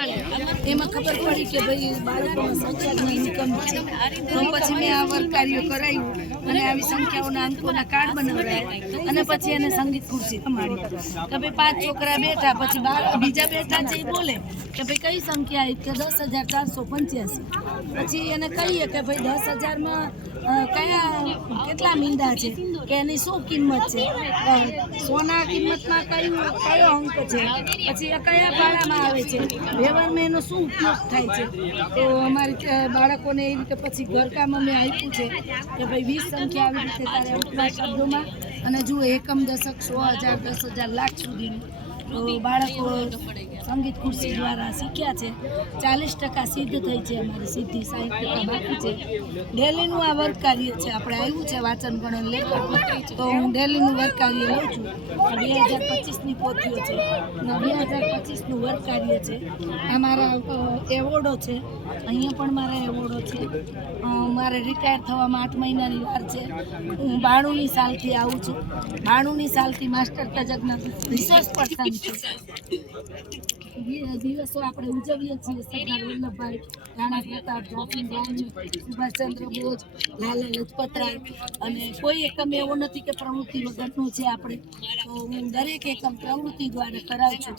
એમાં ખબર પડી કે ભાઈ બાળકોમાં સંખ્યાની ઇન્કમ છે, તો પછી મેં આ વર્ક કાર્ય કરાયું અને આવી સંખ્યાઓના અંકોના કાર્ડ બનાવડાયા અને પછી એને સંગીત ખુરશી રમાડી કે ભાઈ 5 છોકરા બેઠા, પછી બીજા બેઠા છે એ બોલે કે ભાઈ કઈ સંખ્યા આવી કે 10,485, પછી એને કહીએ કે ભાઈ 10,000માં કેટલા મીંડા છે કે એની શું કિંમત છે, સોના કિંમતમાં કયો અંક છે, પછી એ કયા ભાડામાં આવે છે, વ્યવહારમાં એનો શું ઉપયોગ થાય છે. તો અમારી બાળકોને એ રીતે પછી ઘરકામ અમે આપ્યું છે કે ભાઈ 20 સંખ્યા આવી રીતે તારે ઉપલા શબ્દોમાં, અને જુઓ એકમ દશક 100,000 10,000 લાખ સુધીનું તો બાળકો સંગીત ખુરશી દ્વારા શીખ્યા છે. 40% સિદ્ધ થઈ છે, અમારી સિદ્ધિ 60% બાકી છે. ડેલીનું આ વર્ક કાર્ય છે, આપણે આવ્યું છે વાંચન ગણન લેખન, તો હું ડેલીનું વર્ક કાર્ય લઉં છું. 2025ની પોથીઓ છે, 2025નું વર્ક કાર્ય છે. આ મારા એવોર્ડો છે, અહીંયા પણ મારા એવોર્ડો છે. મારે રિટાયર થવામાં 8 મહિનાની વાર છે. હું 92ની સાલથી આવું છું. 92ની સાલથી માસ્ટર તજજ્ઞ રિસોર્સ પર્સન છું. દિવસો આપણે ઉજવીએ છીએ. સરદાર વલ્લભભાઈ, રાણા પ્રતાપ, ઝાંસી રાણી, સુભાષચંદ્ર બોઝ, લાલા લજપત રાય, અને કોઈ એકમ એવો નથી કે પ્રવૃત્તિ વગરનું છે આપણે. તો હું દરેક એકમ પ્રવૃત્તિ દ્વારા કરાવું છું.